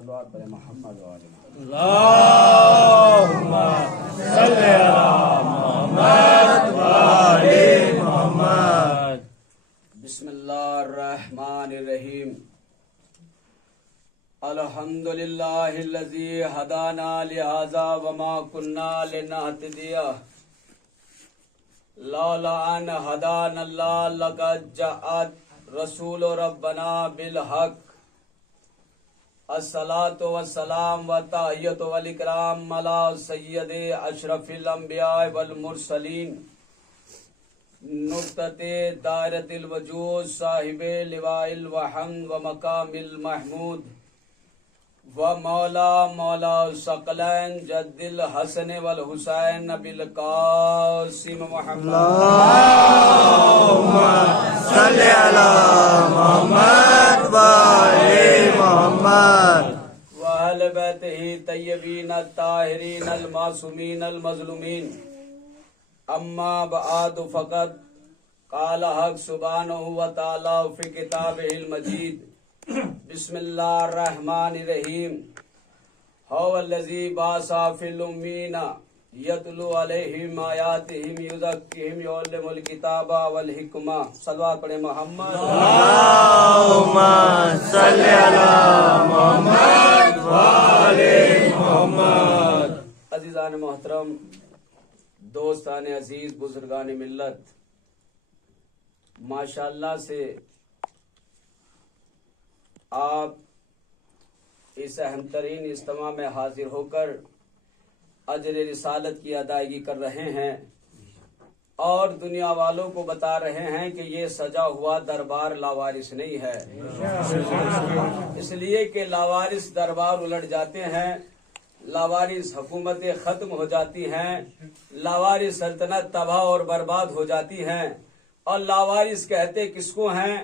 صلوات پر محمد و آل محمد۔ اللہم صلی علی محمد و آل محمد۔ بسم اللہ الرحمن الرحیم۔ الحمدللہ الذی ہدانا لہذا وما کنا لنہتدی لولا ان ہدانا اللہ لقد جاءت رسول ربنا بالحق۔ الصلاۃ والسلام والتحیۃ والاکرام علی سید اشرف الانبیاء والمرسلین نقطۃ دائرۃ الوجود صاحب لواء الحمد و مقام المحمود و مولا ثقلین جد الحسن والحسین بالقاسم محمد۔ اللہم صلی علی محمد و آل محمد وأہل بیتہ طیبین الطاہرین المعصومین المظلومین۔ اما بعد فقد قال حق سبحانہ وتعالی فی کتابہ المجید۔ بسم اللہ الرحمن الرحیم۔ هو الذی بعث فی الامین یتلو علیہم آیاتہ یزکیہم ویعلمہم الکتاب والحکمہ۔ صلوات پڑھیں محمد۔ اللہم صلی علی محمد و آل محمد۔ عزیزان محترم، دوستان عزیز، بزرگان ملت، ماشاءاللہ سے آپ اس اہم ترین اجتماع میں حاضر ہو کر اجر رسالت کی ادائیگی کر رہے ہیں اور دنیا والوں کو بتا رہے ہیں کہ یہ سجا ہوا دربار لاوارث نہیں ہے، اس لیے کہ لاوارث دربار الٹ جاتے ہیں، لاوارث حکومتیں ختم ہو جاتی ہیں، لاوارث سلطنت تباہ اور برباد ہو جاتی ہیں۔ اور لاوارث کہتے کس کو ہیں؟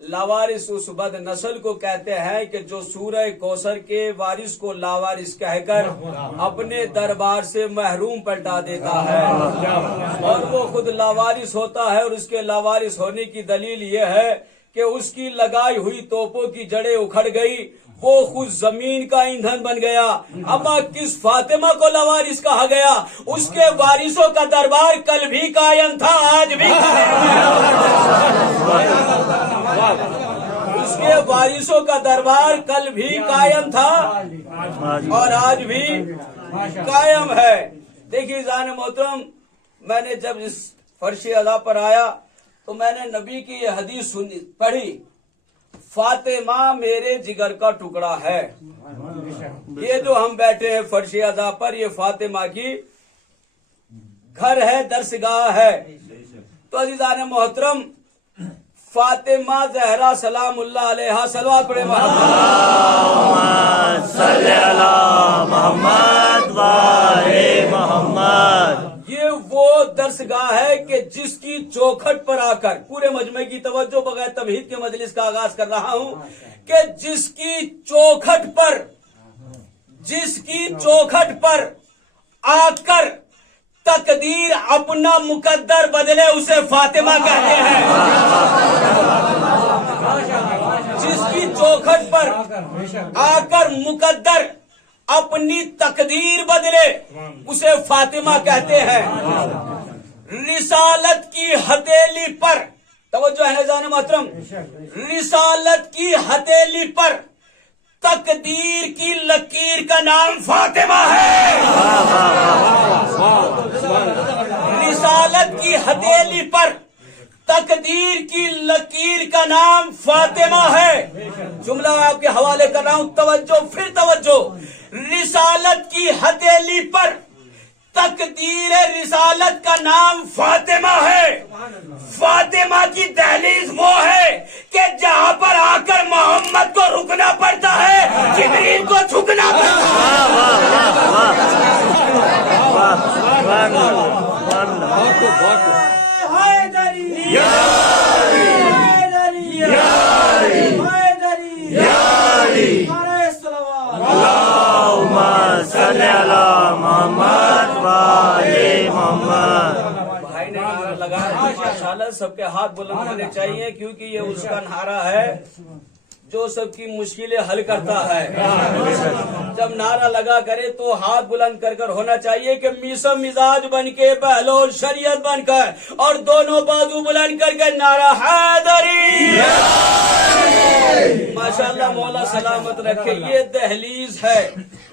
لاوارث اس بد نسل کو کہتے ہیں کہ جو سورہ کوثر کے وارث کو لاوارث کہہ کر اپنے دربار سے محروم پلٹا دیتا ہے، اور وہ خود لاوارث ہوتا ہے، اور اس کے لاوارث ہونے کی دلیل یہ ہے کہ اس کی لگائی ہوئی توپوں کی جڑیں اکھڑ گئی، وہ خود زمین کا ایندھن بن گیا۔ اما کس فاطمہ کو لاوارث کہا گیا؟ اس کے وارثوں کا دربار کل بھی قائم تھا، آج بھی قائم ہے۔ اس کے وارثوں کا دربار کل بھی قائم تھا اور آج بھی قائم ہے۔ دیکھیے جان محترم، میں نے جب اس فرش ادا پر آیا تو میں نے نبی کی یہ حدیث پڑھی، فاطمہ میرے جگر کا ٹکڑا ہے۔ یہ جو ہم بیٹھے ہیں فرش ادا پر، یہ فاطمہ کی گھر ہے، درسگاہ ہے۔ تو عزیزان محترم، فاطمہ زہرا سلام اللہ علیہا، صلوات پڑھیں محمد۔ اللہم صلی علی محمد و آل محمد۔ یہ وہ درسگاہ ہے کہ جس کی چوکھٹ پر آ کر، پورے مجمع کی توجہ بغیر تمہید کے مجلس کا آغاز کر رہا ہوں، کہ جس کی چوکھٹ پر آ کر تقدیر اپنا مقدر بدلے، اسے فاطمہ کہتے ہیں۔ جس کی چوکھٹ پر آ کر مقدر اپنی تقدیر بدلے، اسے فاطمہ کہتے ہیں۔ رسالت کی ہتھیلی پر، توجہ ہے جان محترم، رسالت کی ہتھیلی پر تقدیر کی لکیر کا نام فاطمہ ہے۔ رسالت کی ہتھیلی پر تقدیر کی لکیر کا نام فاطمہ ہے۔ جملہ آپ کے حوالے کر رہا ہوں، توجہ، پھر توجہ۔ رسالت کی ہتھیلی پر تقدیر رسالت کا نام فاطمہ ہے۔ فاطمہ کی دہلیز وہ ہے کہ جہاں پر آ کر محمد کو رکنا پڑتا ہے، جبریل کو جھکنا پڑتا ہے۔ اللہم صلی علی محمد و آل محمد۔ بھائی نے نعرہ لگایا، ماشاءاللہ سب کے ہاتھ بلند ہونے چاہیے، کیونکہ یہ اس کا نعرہ ہے جو سب کی مشکلیں حل کرتا ہے. جب نعرہ لگا کرے تو ہاتھ بلند کر کر ہونا چاہیے کہ میسم مزاج بن کے بہلول شریعت بن کر اور دونوں بازو بلند کر کے نعرہ حیدری. ماشاءاللہ مولا سلامت رکھے. یہ دہلیز ہے.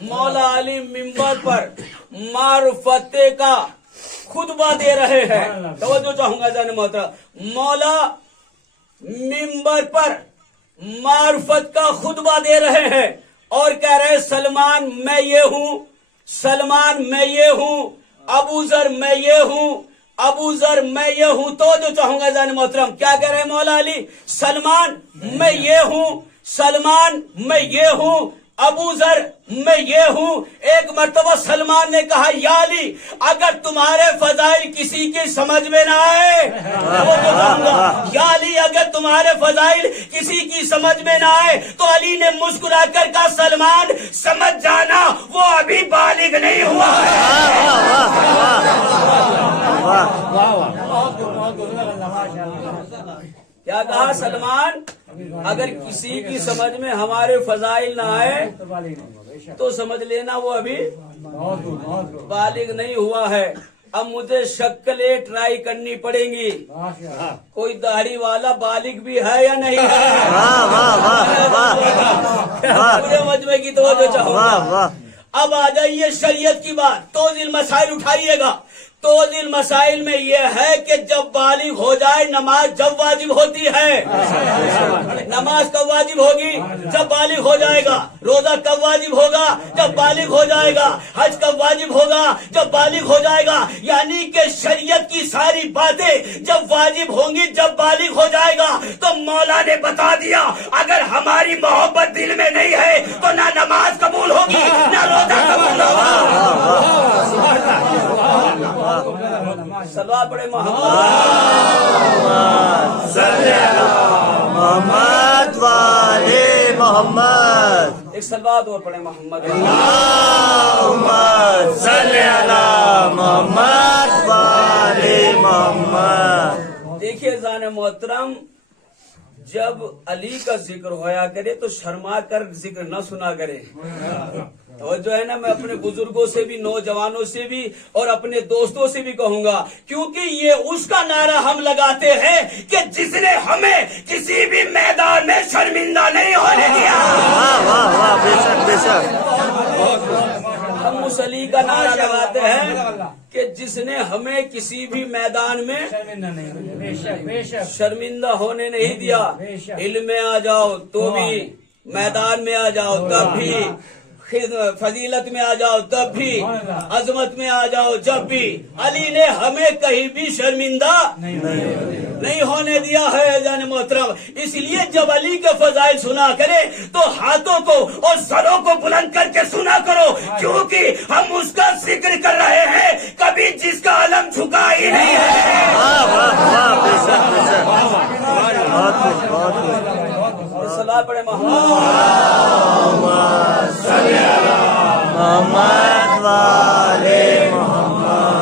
مولا علی منبر پر معرفت کا خطبہ دے رہے ہیں. توجہ چاہوں گا جان محترم. مولا منبر پر معرفت کا خطبہ دے رہے ہیں اور کہہ رہے سلمان میں یہ ہوں, سلمان میں یہ ہوں, ابو ذر میں یہ ہوں, ابو ذر میں یہ ہوں. تو جو چاہوں گا جان محترم کیا کہہ رہے مولا علی؟ سلمان میں یہ ہوں, سلمان میں یہ ہوں, ابو ذر میں یہ ہوں. ایک مرتبہ سلمان نے کہا یا علی اگر تمہارے فضائل کسی کی سمجھ میں نہ آئے, وہ تو کہوں گا یا علی اگر تمہارے فضائل کسی کی سمجھ میں نہ آئے تو علی نے مسکرا کر کہا سلمان سمجھ جانا وہ ابھی بالغ نہیں ہوا کیا کہا سلمان؟ اگر کسی کی سمجھ میں ہمارے فضائل نہ آئے تو سمجھ لینا وہ ابھی بالغ نہیں ہوا ہے. اب مجھے شکلیں ٹرائی کرنی پڑیں گی. کوئی داڑھی والا بالغ بھی ہے یا نہیں ہے؟ پورے مجمع کی توجہ چاہوں گا. اب آ جائیے شریعت کی بات. توضیح مسائل اٹھائیے گا. توضیح مسائل میں یہ ہے کہ جب بالغ ہو جائے نماز جب واجب ہوتی ہے. نماز کب واجب ہوگی؟ جب بالغ ہو جائے گا. روزہ کب واجب ہوگا؟ جب بالغ ہو جائے گا. حج کب واجب ہوگا؟ جب بالغ ہو جائے گا. یعنی کہ شریعت کی ساری باتیں جب واجب ہوں گی جب بالغ ہو جائے گا. تو مولا نے بتا دیا اگر ہماری محبت دل میں نہیں ہے تو نہ نماز قبول ہوگی نہ روزہ قبول ہوگا. صلوات پڑھے محمد صلی اللہ محمد والے محمد. ایک صلوات اور پڑھے محمد صلی اللہ محمد والے محمد. دیکھیے زان محترم جب علی کا ذکر ہویا کرے تو شرما کر ذکر نہ سنا کرے. توجہ ہے نا. میں اپنے بزرگوں سے بھی نوجوانوں سے بھی اور اپنے دوستوں سے بھی کہوں گا کیونکہ یہ اس کا نعرہ ہم لگاتے ہیں کہ جس نے ہمیں کسی بھی میدان میں شرمندہ نہیں ہونے دیا. بے شک بے شک. ہم اس علی کا نعرہ لگاتے ہیں کہ جس نے ہمیں کسی بھی میدان میں شرمندہ ہونے نہیں دیا. علم میں آ جاؤ تو بھی, میدان میں آ جاؤ تب بھی, فضیلت میں آ جاؤ تب بھی, عظمت میں آ جاؤ جب بھی. علی نے ہمیں کہیں بھی شرمندہ نہیں ہونے دیا ہے جان محترم. اس لیے جب علی کے فضائل سنا کرے تو ہاتھوں کو اور سروں کو بلند کر کے سنا کرو کیونکہ ہم اس کا ذکر کر رہے ہیں کبھی جس کا علم جھکا ہی نہیں ہے. صلاح پڑھے محمد محمد والے محمد.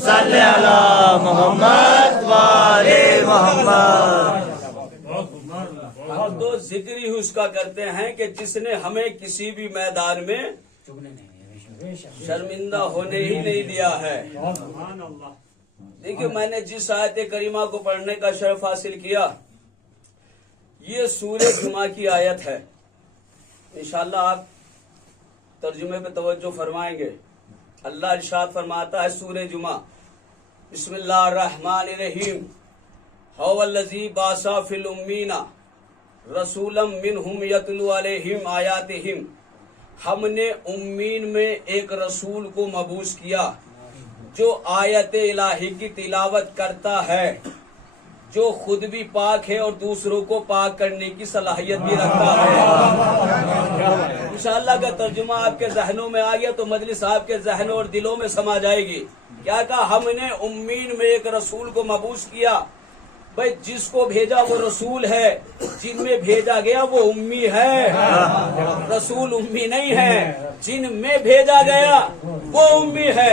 صلی اللہ محمد والے محمد. تو ذکر ہی اس کا کرتے ہیں کہ جس نے ہمیں کسی بھی میدان میں شرمندہ ہونے ہی نہیں دیا ہے. دیکھیے میں نے جس آیت کریمہ کو پڑھنے کا شرف حاصل کیا یہ سورہ جمعہ کی آیت ہے. انشاءاللہ آپ ترجمے پہ توجہ فرمائیں گے. اللہ ارشاد فرماتا ہے سورہ جمعہ بسم اللہ الرحمن الرحیم هو الذی بعث فی الامین رسولا منہم یتلو علیہم آیاتہم. ہم نے امین میں ایک رسول کو مبعوث کیا جو آیت الہی کی تلاوت کرتا ہے, جو خود بھی پاک ہے اور دوسروں کو پاک کرنے کی صلاحیت بھی رکھتا ہے. انشاءاللہ کا ترجمہ آپ کے ذہنوں میں آ گیا تو مجلس آپ کے ذہنوں اور دلوں میں سما جائے گی. کیا کہا؟ ہم نے امین میں ایک رسول کو مبعوث کیا. بھائی جس کو بھیجا وہ رسول ہے, جن میں بھیجا گیا وہ امی ہے. رسول امی نہیں ہے, جن میں بھیجا گیا وہ امی ہے.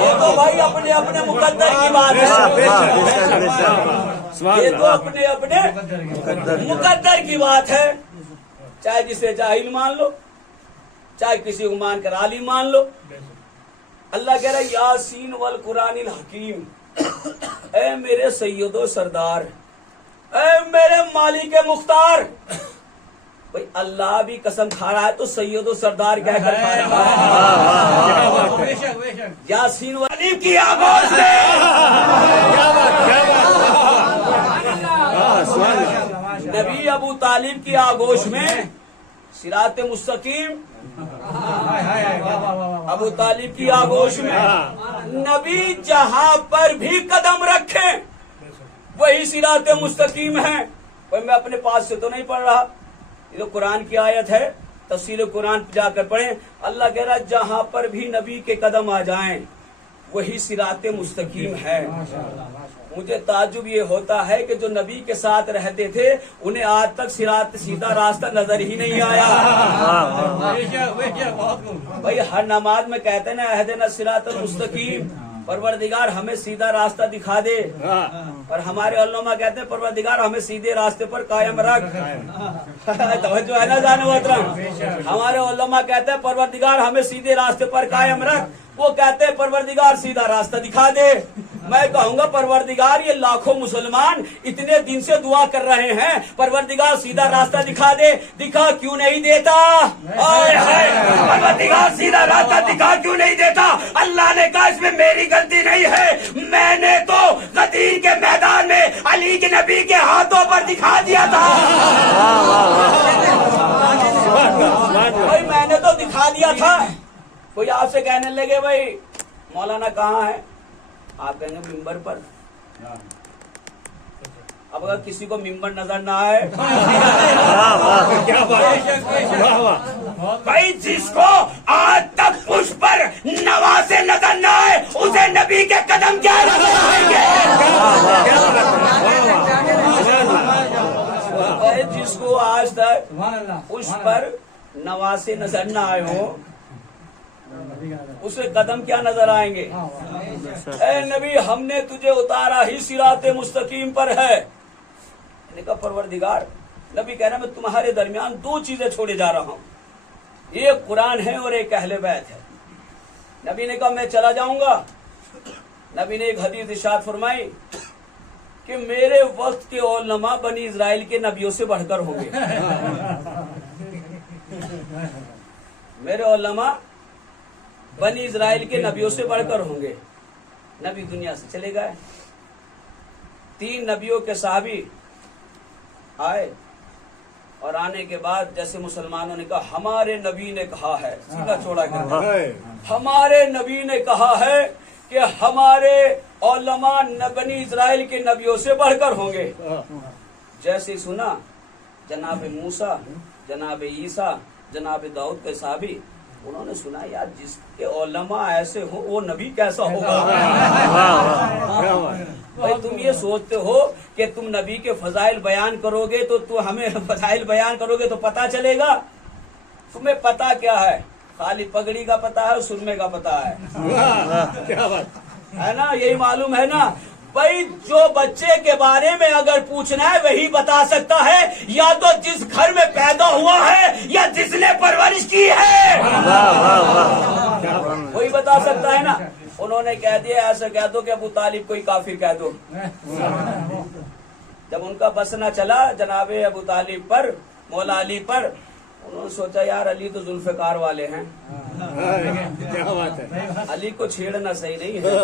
یہ تو بھائی اپنے اپنے مقدر کی بات ہے، یہ تو اپنے اپنے مقدر کی بات ہے، چاہے جسے جاہل مان لو، چاہے کسی کو مان کر عالم مان لو۔ اللہ کہہ رہا ہے یاسین والقرآن الحکیم، اے میرے سید و سردار، اے میرے مالک مختار۔ بھئی اللہ بھی قسم کھا رہا ہے تو سید و سردار کہہ کر کھا رہا ہے۔ یاسین والقرآن کی آغوش میں نبی ابو طالب کی آغوش میں صراط مستقیم، ابو طالب کی آغوش میں نبی جہاں پر بھی قدم رکھے وہی صراط مستقیم ہے۔ میں اپنے پاس سے تو نہیں پڑھ رہا، یہ تو قرآن کی آیت ہے، تفسیر قرآن پہ جا کر پڑھیں۔ اللہ کہہ رہا ہے جہاں پر بھی نبی کے قدم آ جائیں وہی صراط مستقیم ہے۔ مجھے تعجب یہ ہوتا ہے کہ جو نبی کے ساتھ رہتے تھے انہیں آج تک صراط سیدھا راستہ نظر ہی نہیں آیا۔ بھائی ہر نماز میں کہتے ہیں نا اہدنا الصراط المستقیم، پروردگار ہمیں سیدھا راستہ دکھا دے، اور ہمارے علماء کہتے ہیں پروردگار ہمیں سیدھے راستے پر قائم رکھ۔ توجہ ہے نا جانو محترم، ہمارے علماء کہتے ہیں پروردگار ہمیں سیدھے راستے پر قائم رکھ، وہ کہتے ہیں پروردگار سیدھا راستہ دکھا دے۔ میں کہوں گا پروردگار یہ لاکھوں مسلمان اتنے دن سے دعا کر رہے ہیں پروردگار سیدھا راستہ دکھا دے، دکھا کیوں نہیں دیتا؟ پروردگار سیدھا راستہ دکھا کیوں نہیں دیتا؟ اللہ نے کہا اس میں میری غلطی نہیں ہے، میں نے تو غدیر کے میدان میں علی کے نبی کے ہاتھوں پر دکھا دیا تھا۔ بھائی میں نے تو دکھا دیا تھا۔ کوئی آپ سے کہنے لگے بھائی مولانا کہاں ہے، آپ کہیں گے ممبر پر۔ اب اگر کسی کو ممبر نظر نہ آئے، بھائی جس کو آج تک پش پر نوازے نظر نہ آئے اسے نبی کے قدم کیا نظر آئیں گے؟ جس کو آج تک پش پر نوازے نظر نہ آئے ہو اسے قدم کیا نظر آئیں گے؟ اے نبی ہم نے تجھے اتارا ہی صراط مستقیم پر ہے۔ نے کہا پروردگار، نبی کہہ رہا میں تمہارے درمیان دو چیزیں چھوڑے جا رہا ہوں، ایک قرآن ہے اور ایک اہل بیت ہے۔ نبی نے کہا میں چلا جاؤں گا۔ نبی نے ایک حدیث ارشاد فرمائی کہ میرے وقت کے علماء بنی اسرائیل کے نبیوں سے بڑھ کر ہوں گے۔ میرے علماء بنی اسرائیل کے نبیوں سے بڑھ کر ہوں گے۔ نبی دنیا سے چلے گئے، 3 نبیوں کے صحابی آئے، اور آنے کے بعد جیسے مسلمانوں نے کہا ہمارے نبی نے کہا ہے، سیدھا چھوڑا کر ہمارے نبی نے کہا ہے کہ ہمارے علماء بنی اسرائیل کے نبیوں سے بڑھ کر ہوں گے۔ جیسے سنا جناب موسیٰ، جناب عیسیٰ، جناب داؤد کے صحابی، انہوں نے سنا یار جس کے علماء ایسے ہو وہ نبی کیسا ہوگا؟ بھائی تم یہ سوچتے ہو کہ تم نبی کے فضائل بیان کرو گے تو ہمیں فضائل بیان کرو گے تو پتہ چلے گا؟ تمہیں پتہ کیا ہے؟ خالی پگڑی کا پتہ ہے اور سرمے کا پتہ ہے نا، یہی معلوم ہے نا۔ بھائی جو بچے کے بارے میں اگر پوچھنا ہے وہی بتا سکتا ہے، یا تو جس گھر میں پیدا ہوا ہے یا جس نے پرورش کی ہے، وہی بتا سکتا ہے نا۔ انہوں نے کہہ دیا ایسا کہہ دو کہ ابو طالب کوئی کافر کہہ دو۔ جب ان کا بس نہ چلا جناب ابو طالب پر، مولا علی پر، انہوں نے سوچا یار علی تو ذوالفقار والے ہیں، علی کو چھیڑنا صحیح نہیں ہے،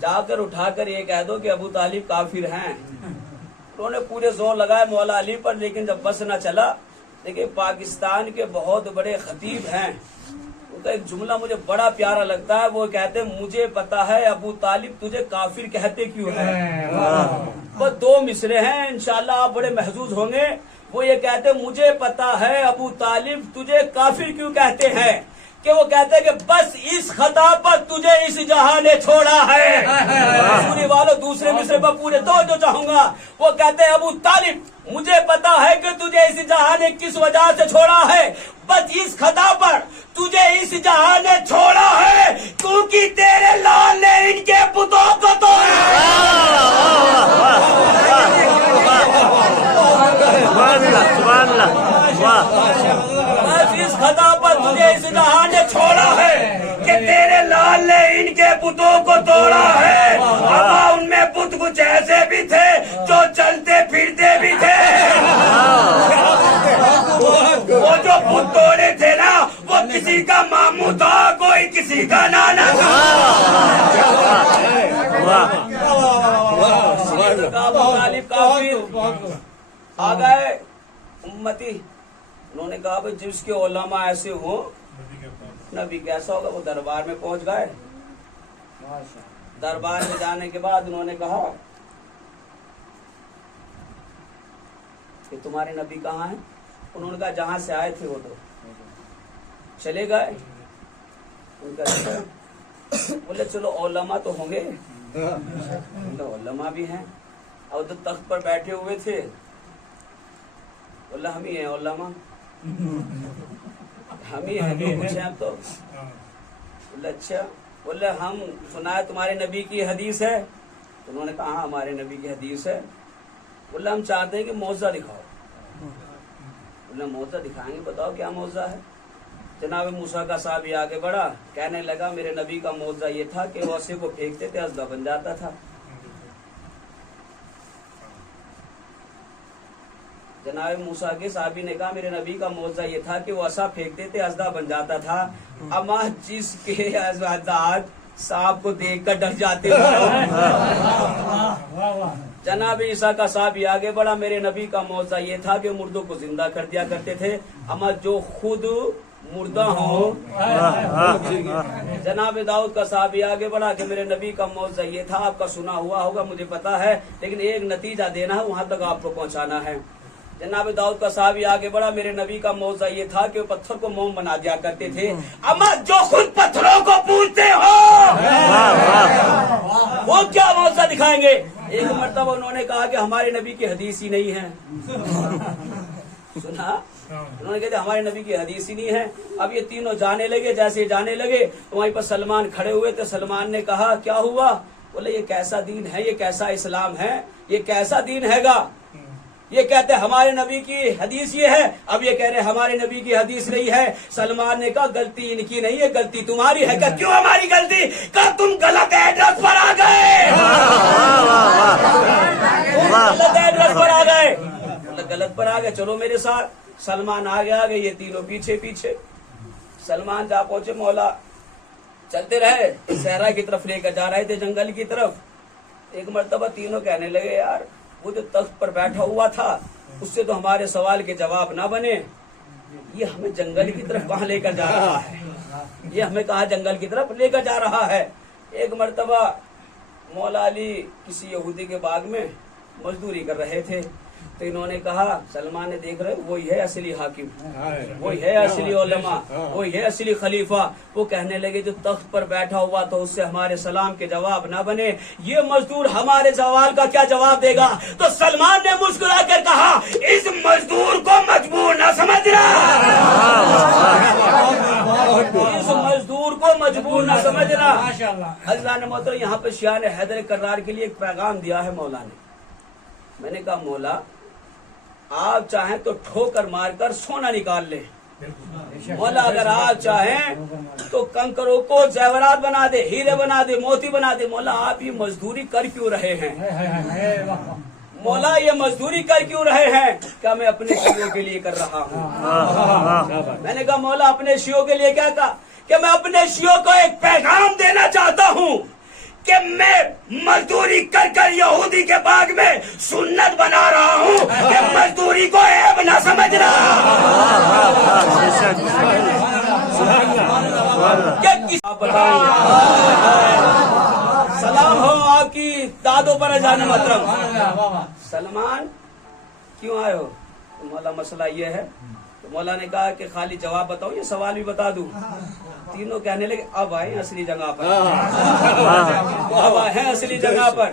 جا کر اٹھا کر یہ کہہ دو کہ ابو طالب کافر ہیں۔ انہوں نے پورے زور لگائے مولا علی پر، لیکن جب بس نہ چلا، دیکھیں پاکستان کے بہت بڑے خطیب ہیں، ان کا ایک جملہ مجھے بڑا پیارا لگتا ہے، وہ کہتے ہیں مجھے پتا ہے ابو طالب تجھے کافر کہتے کیوں ہیں۔ وہ 2 مصرے ہیں، انشاءاللہ آپ بڑے محظوظ ہوں گے۔ وہ یہ کہتے ہیں مجھے پتا ہے ابو طالب تجھے کافر کیوں کہتے ہیں، کہ وہ کہتے ہیں کہ بس اس خطا پر تجھے اس جہاں نے چھوڑا ہے۔ سوری والوں دوسرے مصرے پر پورے توجہ چاہوں گا۔ وہ کہتے ہیں ابو طالب مجھے پتا ہے کہ تجھے اس جہاں نے کس وجہ سے چھوڑا ہے، بس اس خطا پر تجھے اس جہاں نے چھوڑا ہے کیونکہ تیرے لال نے ان کے پتوں کو توڑا ہے۔ سبحان اللہ، واہ، بس اس خطا پر تجھے اس جہاں نے چھوڑا ہے کہ تیرے لال نے ان کے پتوں کو توڑا ہے۔ اما ان میں پت کچھ ایسے بھی تھے جو چلتے پھرتے بھی تھے، وہ جو پت توڑے تھے نا وہ کسی کا ماموں تھا، کوئی کسی کا نانا تھا۔ ابو طالب کافر آ گئے امتی، انہوں نے کہا بھائی جس کے علماء ایسے ہوں نبی کیسا ہوگا۔ وہ دربار میں پہنچ گئے، دربار میں جانے کے بعد انہوں نے کہا کہ تمہارے نبی کہاں ہیں؟ انہوں نے کہا جہاں سے آئے تھے وہ تو چلے گئے۔ ان کا بولے چلو علماء تو ہوں گے، علماء بھی ہیں، اور تو تخت پر بیٹھے ہوئے تھے، بولے ہم ہی ہیں علماء، ہم ہی ہیں جو کچھ ہیں تو۔ بولے اچھا، بولے ہم سنا ہے تمہارے نبی کی حدیث ہے، انہوں نے کہا ہاں ہمارے نبی کی حدیث ہے۔ بولے ہم چاہتے ہیں کہ معجزہ دکھاؤ۔ بولے معجزہ دکھائیں گے، بتاؤ کیا معجزہ ہے۔ جناب موسیٰ کا صحابی آگے بڑھا، کہنے لگا میرے نبی کا معجزہ یہ تھا کہ وہ عصا کو پھینکتے تھے اژدھا بن جاتا تھا۔ جناب موسیٰ کے صحابی نے کہا میرے نبی کا معجزہ یہ تھا کہ وہ عصا پھینکتے تھے اژدھا بن جاتا تھا۔ اما جس کے اژدھا سانپ کو دیکھ کر ڈر جاتے تھے۔ جناب عیسیٰ کا صحابی آگے بڑھا، میرے نبی کا معجزہ یہ تھا کہ مردوں کو زندہ کر دیا کرتے تھے، اما جو خود مردہ ہوں۔ جناب داؤد کا صحابی آگے بڑھا کہ میرے نبی کا معجزہ یہ تھا، آپ کا سنا ہوا ہوگا مجھے پتا ہے لیکن ایک نتیجہ دینا ہے، وہاں تک آپ کو پہنچانا ہے۔ جناب داؤد کا صحابی آگے بڑھا، میرے نبی کا معجزہ یہ تھا کہ وہ پتھر کو موم بنا دیا کرتے تھے، اما جو خود پتھروں کو پوجتے ہو وہ کیا معجزہ دکھائیں گے۔ ایک مرتبہ انہوں نے کہا کہ ہمارے نبی کی حدیث ہی نہیں ہے، سنا انہوں نے کہا ہمارے نبی کی حدیث ہی نہیں ہے۔ اب یہ تینوں جانے لگے، جیسے جانے لگے تو وہیں پر سلمان کھڑے ہوئے تھے۔ سلمان نے کہا کیا ہوا؟ بولے یہ کیسا دین ہے، یہ کیسا اسلام ہے، یہ کیسا دین ہے گا۔ یہ کہتے ہمارے نبی کی حدیث یہ ہے، اب یہ کہہ رہے ہمارے نبی کی حدیث نہیں ہے۔ سلمان نے کہا غلطی ان کی نہیں ہے، غلطی تمہاری ہے۔ کہ کیوں ہماری غلطی؟ کہ تم غلط ایڈریس پر آ گئے، غلط ایڈریس پر آ گئے، غلط پر آ گئے، چلو میرے ساتھ۔ سلمان آگے یہ تینوں پیچھے پیچھے۔ سلمان جا پہنچے، مولا چلتے رہے، صحرا کی طرف لے کر جا رہے تھے، جنگل کی طرف۔ ایک مرتبہ تینوں کہنے لگے یار وہ جو تخت پر بیٹھا ہوا تھا اس سے تو ہمارے سوال کے جواب نہ بنے، یہ ہمیں جنگل کی طرف کہاں لے کر جا رہا ہے، یہ ہمیں کہاں جنگل کی طرف لے کر جا رہا ہے۔ ایک مرتبہ مولا علی کسی یہودی کے باغ میں مزدوری کر رہے تھے تو انہوں نے کہا، سلمان نے دیکھ رہے وہی ہے اصلی حاکم، وہی ہے اصلی علماء، وہی ہے اصلی خلیفہ۔ وہ کہنے لگے جو تخت پر بیٹھا ہوا تو اس سے ہمارے سلام کے جواب نہ بنے، یہ مزدور ہمارے سوال کا کیا جواب دے گا؟ تو سلمان نے مسکرا کر کہا اس مزدور کو مجبور نہ سمجھنا، اس مزدور کو مجبور نہ سمجھنا۔ حضرت محترم یہاں پہ شیعہ نے حیدر کرار کے لیے ایک پیغام دیا ہے مولا نے۔ میں نے کہا مولا آپ چاہیں تو ٹھوکر مار کر سونا نکال لیں، مولا اگر آپ چاہیں تو کنکروں کو زیورات بنا دے، ہیرے بنا دے، موتی بنا دے، مولا آپ یہ مزدوری کر کیوں رہے ہیں؟ مولا یہ مزدوری کر کیوں رہے ہیں؟ کیا میں اپنے شیعوں کے لیے کر رہا ہوں؟ میں نے کہا مولا اپنے شیعوں کے لیے کیا کہا؟ کہ میں اپنے شیعوں کو ایک پیغام دینا چاہتا ہوں کہ میں مزدوری کر کر یہودی کے باغ میں سنت بنا رہا ہوں کہ مزدوری کو عیب نہ سمجھنا۔ سلام ہو آپ کی دادوں پر جانے محترم۔ سلمان کیوں آئے ہو؟ مولا مسئلہ یہ ہے، تو مولا نے کہا کہ خالی جواب بتاؤ یہ سوال بھی بتا دوں۔ تینوں کہنے لگے اب آئے اصلی جگہ پر، اب آئے ہیں اصلی جگہ پر۔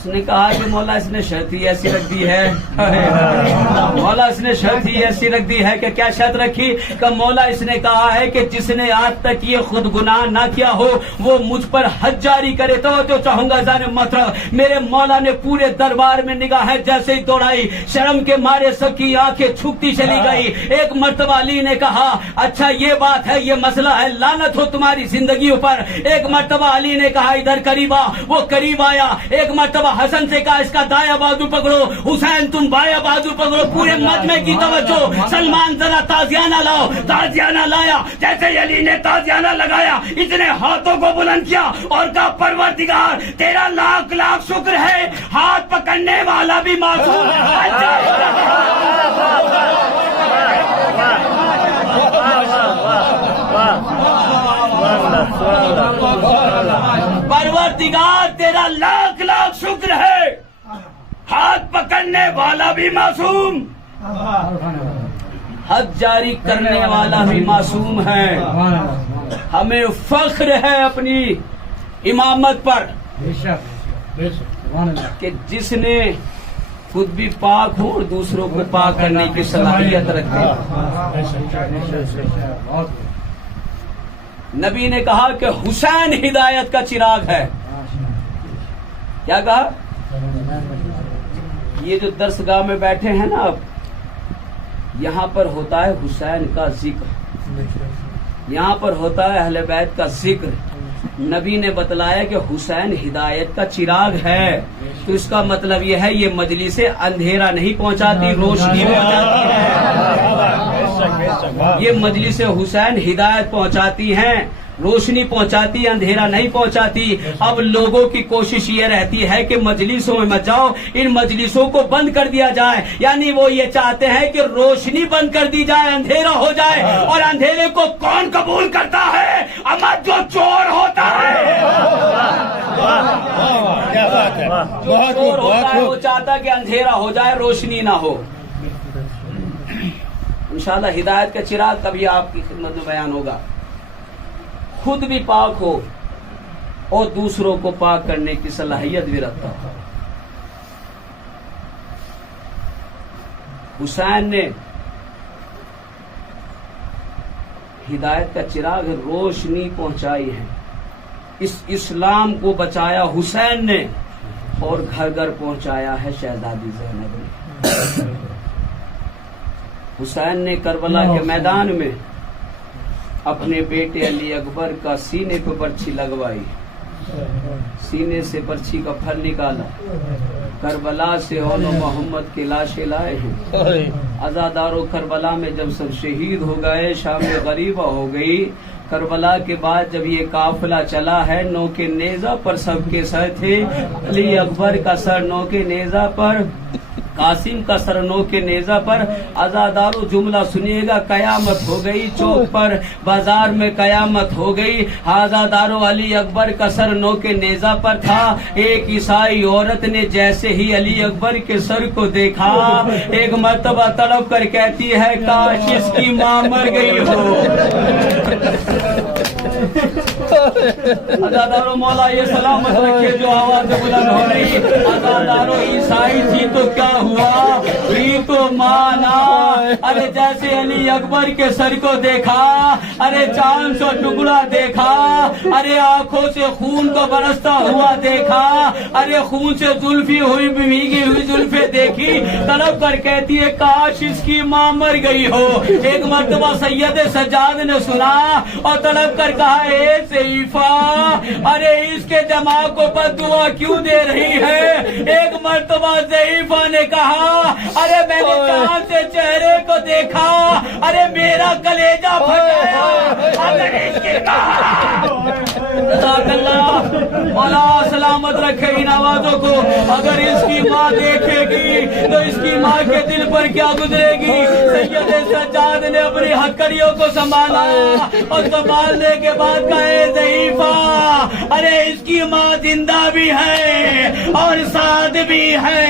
اس نے کہا کہ مولا اس نے شرط ہی ایسی رکھ دی ہے مولا اس نے شرط ہی ایسی رکھ دی ہے کہ کیا شرط رکھی کہ مولا اس نے کہا ہے کہ جس نے آج تک یہ خود گناہ نہ کیا ہو وہ مجھ پر حد جاری کرے تو جو چاہوں گا زان مطلب میرے مولا نے پورے دربار میں نگاہیں جیسے ہی دوڑائی شرم کے مارے سب کی آنکھیں چھپتی چلی گئی ایک مرتبہ علی نے کہا اچھا یہ بات ہے یہ مسئلہ ہے لعنت ہو تمہاری زندگیوں پر ایک مرتبہ علی نے کہا ادھر قریب آ وہ قریب آیا ایک مرتبہ حسن سے کہا اس کا دایاں بازو پکڑو حسین تم بایاں بازو پکڑو پورے مجمع کی توجہ سلمان ذرا تازیانہ لاؤ تازیانہ لایا جیسے علی نے تازیانہ لگایا اتنے ہاتھوں کو بلند کیا اور کہا پروردگار تیرا لاکھ لاکھ شکر ہے ہاتھ پکڑنے والا بھی معصوم پروردگار تیرا لاکھ لاکھ شکر ہے ہاتھ پکڑنے والا بھی معصوم حد جاری کرنے والا بھی معصوم ہے ہمیں فخر ہے اپنی امامت پر کہ جس نے خود بھی پاک ہو اور دوسروں کو پاک کرنے کی صلاحیت رکھتے نبی نے کہا کہ حسین ہدایت کا چراغ ہے کیا کہا یہ جو درسگاہ میں بیٹھے ہیں نا اب یہاں پر ہوتا ہے حسین کا ذکر یہاں پر ہوتا ہے اہل بیت کا ذکر نبی نے بتلایا کہ حسین ہدایت کا چراغ ہے تو اس کا مطلب یہ ہے یہ مجلس سے اندھیرا نہیں پہنچاتی روشنی پہنچاتی ہے یہ مجلس حسین ہدایت پہنچاتی ہیں روشنی پہنچاتی اندھیرا نہیں پہنچاتی اب لوگوں کی کوشش یہ رہتی ہے کہ مجلسوں میں مت جاؤ ان مجلسوں کو بند کر دیا جائے یعنی وہ یہ چاہتے ہیں کہ روشنی بند کر دی جائے اندھیرا ہو جائے اور اندھیرے کو کون قبول کرتا ہے احمد جو چور ہوتا ہے جو چور ہوتا ہے وہ چاہتا ہے کہ اندھیرا ہو جائے روشنی نہ ہو انشاءاللہ ہدایت کا چراغ کبھی آپ کی خدمت میں بیان ہوگا خود بھی پاک ہو اور دوسروں کو پاک کرنے کی صلاحیت بھی رکھتا ہو حسین نے ہدایت کا چراغ روشنی پہنچائی ہے اس اسلام کو بچایا حسین نے اور گھر گھر پہنچایا ہے شہزادی زینب نے حسین نے کربلا کے میدان میں اپنے بیٹے علی اکبر کا سینے پہ پرچھی لگوائی سینے سے پرچھی کا پھر نکالا کربلا سے اول محمد کی لاشیں لائے ہیں عزادارو کربلا میں جب سب شہید ہو گئے شام غریبہ ہو گئی کربلا کے بعد جب یہ قافلہ چلا ہے نو کے نیزہ پر سب کے سر تھے علی اکبر کا سر نو کے نیزہ پر قاسم کا سر نو کے نیزہ پر عزادارو جملہ سنیے گا قیامت ہو گئی چوک پر بازار میں قیامت ہو گئی عزادارو علی اکبر کا سر نو کے نیزہ پر تھا ایک عیسائی عورت نے جیسے ہی علی اکبر کے سر کو دیکھا ایک مرتبہ تڑپ کر کہتی ہے کاش اس کی ماں مر گئی ہو عزادارو مولا یہ سلامت رکھے جو آواز بلند ہو رہی عزادارو عیسائی تھی تو کیا ہوا بھی تو مانا ارے جیسے علی اکبر کے سر کو دیکھا ارے چاند سو ٹکڑا دیکھا ارے آنکھوں سے خون کو برستا ہوا دیکھا ارے خون سے زلفی ہوئی بھیگی ہوئی زلفیں دیکھی تڑپ کر کہتی ہے کاش اس کی ماں مر گئی ہو ایک مرتبہ سید سجاد نے سنا اور تڑپ کر کہا اے ضعیفہ ارے اس کے جماع کو بد دعا کیوں دے رہی ہے ایک مرتبہ ضعیفہ نے کہا ارے میں نے چاند سے چہرے کو دیکھا ارے میرا کلیجہ پھٹایا اگر اس کی مولا سلامت رکھے ان آوازوں کو اگر اس کی ماں دیکھے گی تو اس کی ماں کے دل پر کیا گزرے گی سید سجاد نے اپنی ہتھکڑیوں کو سنبھالا اور سنبھالنے کے بعد کہے ضعیفہ ارے اس کی ماں زندہ بھی ہے اور ساتھ بھی ہے.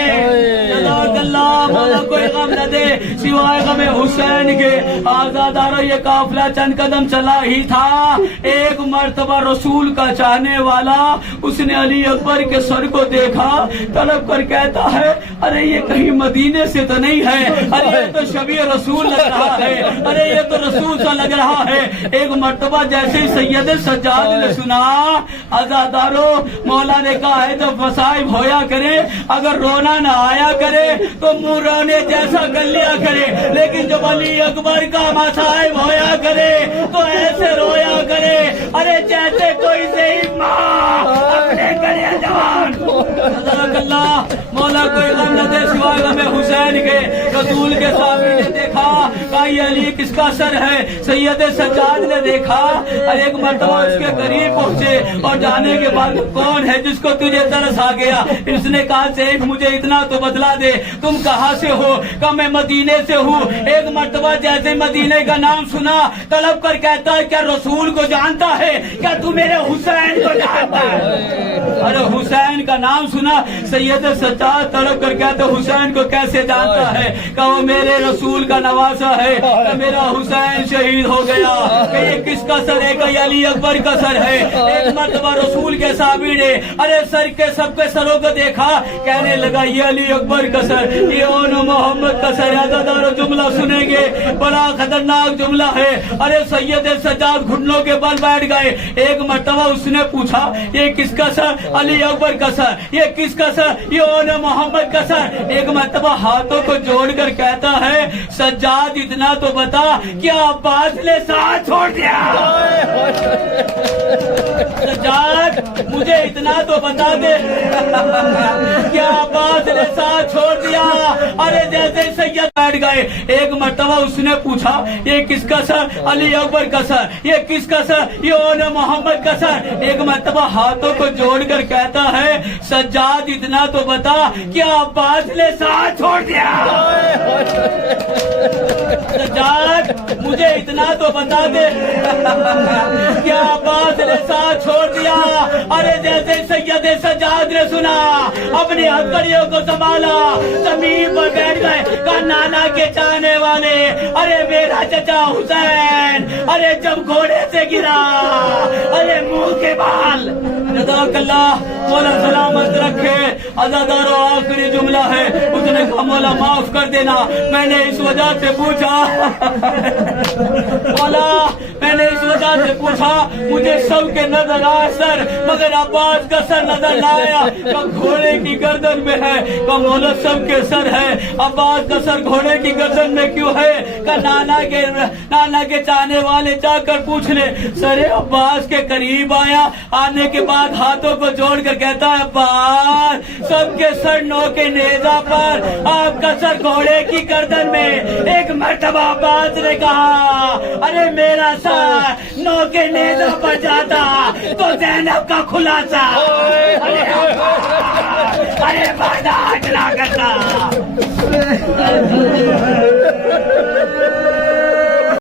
جزاک اللہ. مولا کوئی غم نہ دے سوائے غم حسین کے. آزادارو یہ قافلہ چند قدم چلا ہی تھا، ایک مرتبہ رسول کا چاہنے والا اس نے علی اکبر کے سر کو دیکھا، طلب کر کہتا ہے ارے یہ کہیں مدینے سے تو نہیں ہے، ارے یہ تو شبیہ رسول لگ رہا ہے، ارے یہ تو رسول سا لگ رہا ہے. ایک مرتبہ جیسے سید سجاد نے سنا، آزادارو مولا نے کہا ہے جب مصائب ہویا کرے اگر رونا نہ آیا کرے تو منہ رونے جیسا کر لیا کرے، لیکن جب علی اکبر کا مصائب ہویا کرے تو ایسے رویا کرے ارے جیسے کوئی صحیح ماں اپنے کرے جوان. جزاک اللہ. مولا کوئی غم نہ دے سوائے غم حسین کے. رسول کے سامنے نے دیکھا کہ یہ علی کس کا سر ہے. سید سجاد نے دیکھا اور ایک مرتبہ اس کے قریب پہنچے اور جانے کے بعد کون ہے جس کو تجھے ترس آ گیا. اس نے کہا سیف مجھے اتنا تو بتلا دے تم کہاں سے ہو. کہ میں مدینے سے ہوں. ایک مرتبہ جیسے مدینے کا نام سنا طلب کر کہتا ہے کیا رسول کو جانتا ہے، کیا تو میرے حسین کو جانتا ہے. ارے حسین کا نام سنا سید سجاد طلب کر کہتے حسین کو کیسے جانتا ہے، کہ وہ میرے رسول کا نواسا ہے، کہ میرا حسین شہید ہو گیا. کہ یہ کس کا سر ہے، کہ علی اکبر کا سر ہے. ایک مرتبہ رسول کے صحابی نے ارے سر کے سب کے سروں کو دیکھا، کہنے لگا یہ علی اکبر کا سر، یہ اون محمد کا سر. عزادارو جملہ سنیں گے بڑا خطرناک جملہ ہے. ارے سید سجاد گھٹنوں کے بل بیٹھ گئے. ایک مرتبہ اس نے پوچھا یہ کس کا سر، علی اکبر کا سر. یہ کس کا سر، یہ اون محمد کا سر. ایک مرتبہ ہاتھوں کو جوڑ کر کہتا ہے سجاد اتنا تو بتا کیا عباس نے ساتھ چھوڑ دیا. سجاد مجھے اتنا تو بتا دے کیا عباس نے ساتھ چھوڑ دیا. ارے جیسے سید بیٹھ گئے. ایک مرتبہ اس نے پوچھا یہ کس کا سر، علی اکبر کا سر. یہ کس کا سر، یہ اون محمد کا سر. ایک مرتبہ ہاتھوں کو جوڑ کر کہتا ہے سجاد اتنا تو بتا کیا عباس نے ساتھ چھوڑ دیا. سجاد مجھے اتنا تو بتا دے کیا عباس نے ساتھ چھوڑ دیا. ارے جیسے سید سجاد نے سنا اپنی ہتھکڑیوں کو سنبھالا، زمین پر بیٹھ گئے. کا نانا کے چاہنے والے ارے میرا چچا حسین ارے جب گھوڑے سے گرا ارے منہ کے بال. جزاک اللہ. مولا سلامت رکھے. عزادارو آخری جملہ ہے. اس نے کہا مولا معاف کر دینا میں نے اس وجہ سے پوچھا مولا میں نے اس وجہ سے پوچھا مجھے سب کے نظر آیا سر مگر عباس کا سر نظر نہ آیا. کہ گھوڑے کی گردن میں ہے. کہ مولا سب کے سر ہے عباس کا سر گھوڑے کی گردن میں کیوں ہے. کہ نانا کے چاہنے والے جا کر پوچھ لے. سر عباس کے قریب آیا. آنے کے بعد ہاتھوں کو جوڑ کر کہتا ہے عباس سب کے سر نو کے نیزہ پر، آپ کا سر گھوڑے کی گردن میں. ایک مرتبہ عباس نے کہا ارے میرا سر نو کے نیزہ پر جاتا تو زینب کا خلاصہ ارے برداشت نہ کرتا.